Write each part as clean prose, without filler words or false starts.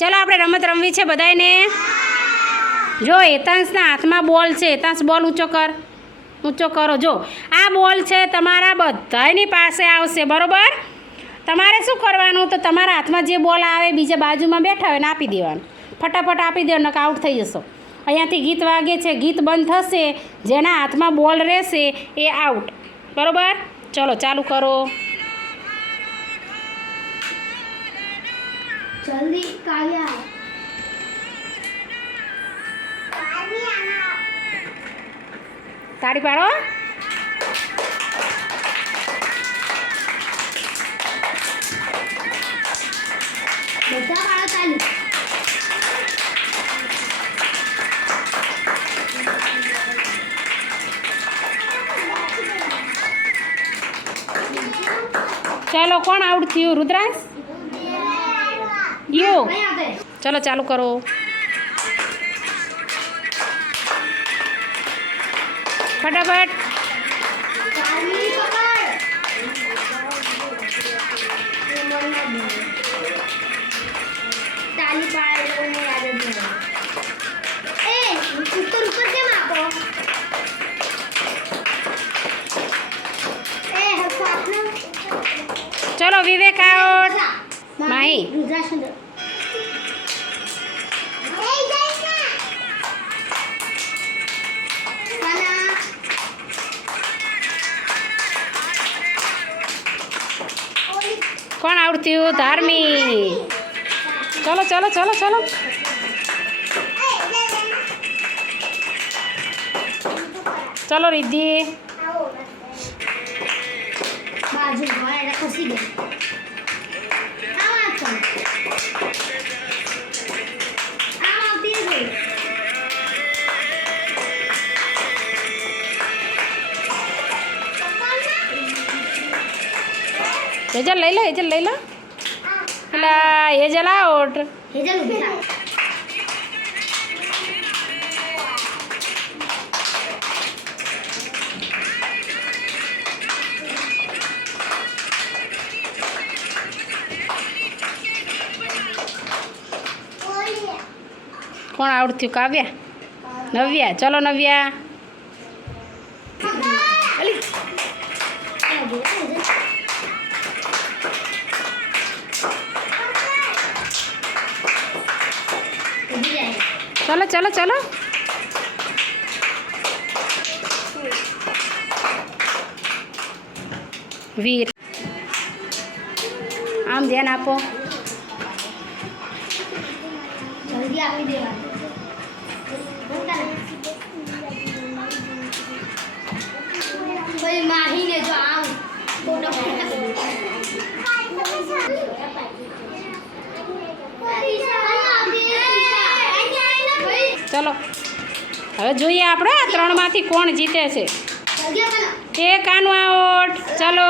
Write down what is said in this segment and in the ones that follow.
ચલો આપણે રમત રમવી છે બધાને. જો હેતાંશના હાથમાં બોલ છે. હેતાંશ બોલ ઊંચો કર, ઊંચો કરો. જો આ બોલ છે તમારા બધાની પાસે આવશે, બરાબર? તમારે શું કરવાનું, તો તમારા હાથમાં જે બોલ આવે બીજા બાજુમાં બેઠા હોય ને આપી દેવાનું. ફટાફટ આપી દેવાનું, નકા આઉટ થઈ જશો. અહીંયાથી ગીત વાગે છે, ગીત બંધ થશે, જેના હાથમાં બોલ રહેશે એ આઉટ, બરાબર? ચલો ચાલુ કરો. જલ્દી કાવ્યા તાળી પાડો. બધા પાડો તાળી. ચાલો કોણ આઉટ થયું? રુદ્રાંશ? યુ. ચલો ચાલુ કરો. ફટાફટ. તાળી પકડ. તાળી પાડોને યાદ જ નહીં. એ ઉપર ઉપર કેમ આપો? એ હરખો આપનો. ચલો વિવેક આઉટ. માહી. રુદ્રાસુંદર. કોણ આઉટ થયું? ધાર્મી. ચલો ચલો ચલો ચલો. ચલો રિદ્ધિ. બાજુ ભાઈ ખસી ગઈ. હેજલ લઈ લો, હેજલ લઈ લો. પેલા હેજલ આઉટ. હેજલ ઉભી થા. કોણ આઉટ થયું? કાવ્યા. નવ્યા. ચલો નવ્યા. ચલો ચલો ચલો. વીર. આમ ધ્યાન આપો. જલ્દી આપી દેવા. ભાઈ માહીને જો આમ ફોટો ચલો હવે જોઈએ આપણે આ ત્રણમાંથી કોણ જીતે છે. એક આનું આઉટ. ચલો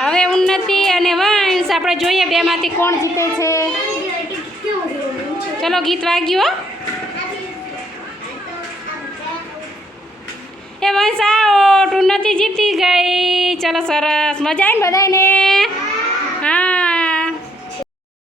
હવે ઉન્નતિ અને વંશ આપણે જોઈએ બેમાંથી કોણ જીતે છે. ચલો ગીત વાગ્યું. એ વંશ આઉટ. ઉન્નતિ જીતી ગઈ. ચલો સરસ. મજા આવી ને બધાને?